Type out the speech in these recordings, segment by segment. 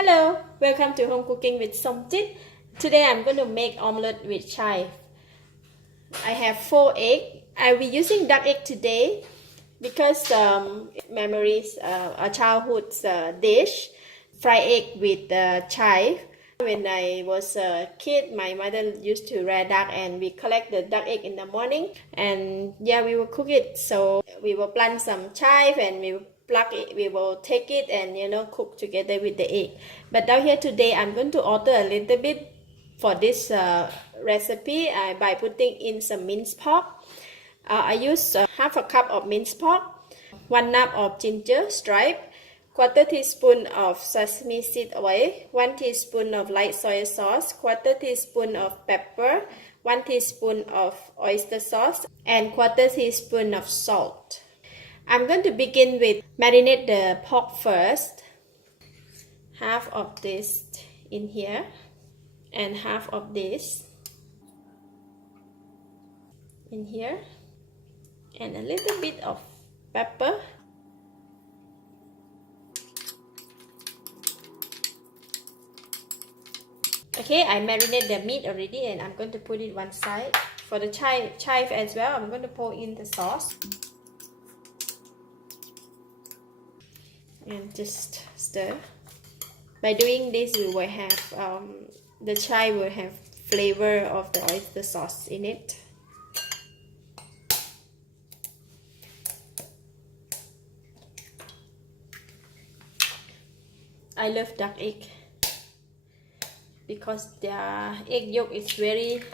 Hello, welcome to Home Cooking with Somjit. Today I'm going to make omelette with chive. I have 4 eggs. I'll be using duck egg today because memories a childhood dish, fried egg with chive. When I was a kid, my mother used to rear duck and we collect the duck egg in the morning and yeah, we will cook it. So we will plant some chive and we will plug it, we will take it and cook together with the egg. But down here today I'm going to alter a little bit for this recipe by putting in some minced pork. I use half a cup of minced pork, 1 knap of ginger stripe, 1/4 teaspoon of sesame seed oil, 1 teaspoon of light soy sauce, 1/4 teaspoon of pepper, 1 teaspoon of oyster sauce, and 1/4 teaspoon of salt. I'm going to begin with marinate the pork first. Half of this in here and half of this in here and a little bit of pepper. Okay, I marinate the meat already and I'm going to put it one side. For the chive as well, I'm going to pour in the sauce and just stir. By doing this, we will have the chive will have flavor of the oyster sauce in it. I love duck egg because their egg yolk is very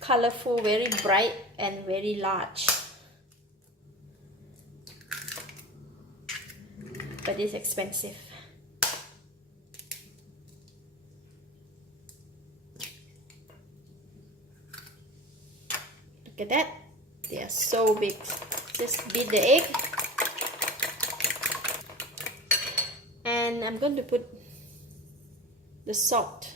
colorful, very bright and very large. But it's expensive. Look at that, they are so big. Just beat the egg and I'm going to put the salt.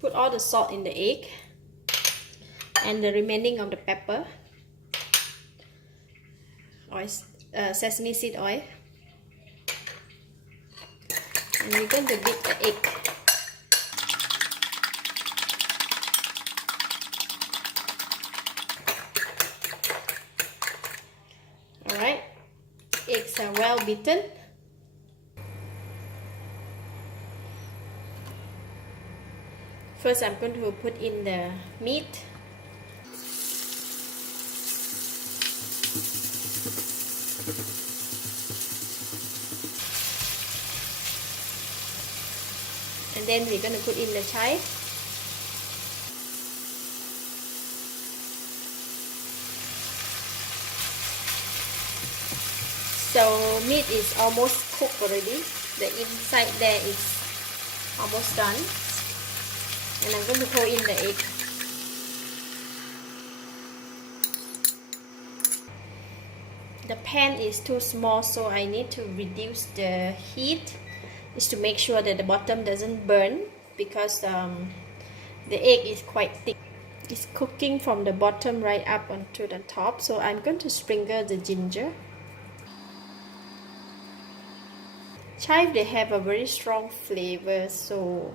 Put all the salt in the egg and the remaining of the pepper, sesame seed oil, and we're going to beat the egg. Alright, eggs are well beaten. First I'm going to put in the meat. And then we're going to put in the chive. So meat is almost cooked already. The inside there is almost done. And I'm going to pour in the egg. The pan is too small, so I need to reduce the heat. Is to make sure that the bottom doesn't burn because the egg is quite thick. It's cooking from the bottom right up onto the top. So I'm going to sprinkle the ginger. Chive, they have a very strong flavor, so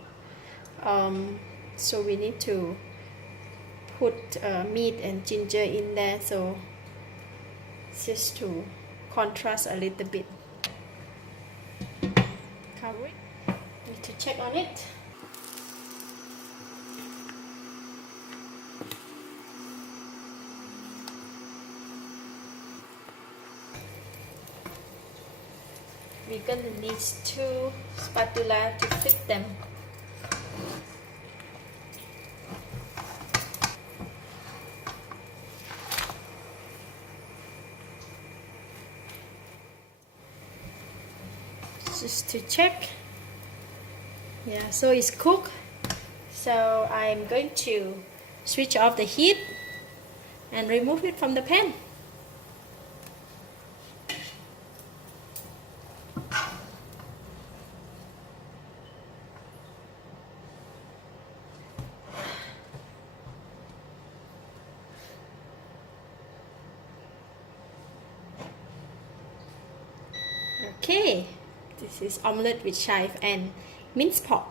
we need to put meat and ginger in there, so just to contrast a little bit. Cover it. Need to check on it. We're gonna need 2 spatula to fit them. Just to check. Yeah, so it's cooked. So I'm going to switch off the heat and remove it from the pan. Okay, this is omelette with chive and minced pork.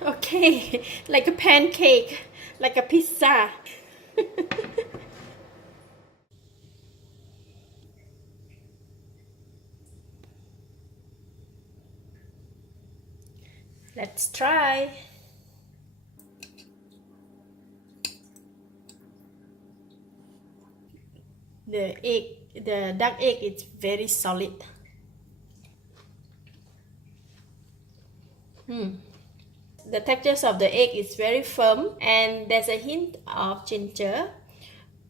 Okay, like a pancake, like a pizza. Let's try. The duck egg is very solid. The texture of the egg is very firm and there's a hint of ginger.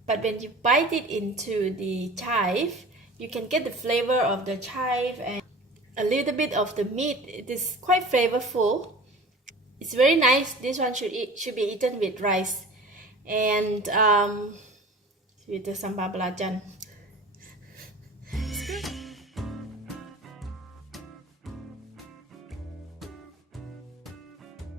But when you bite it into the chive, you can get the flavor of the chive and a little bit of the meat. It is quite flavorful. It's very nice. This one should be eaten with rice and with the sambal belacan.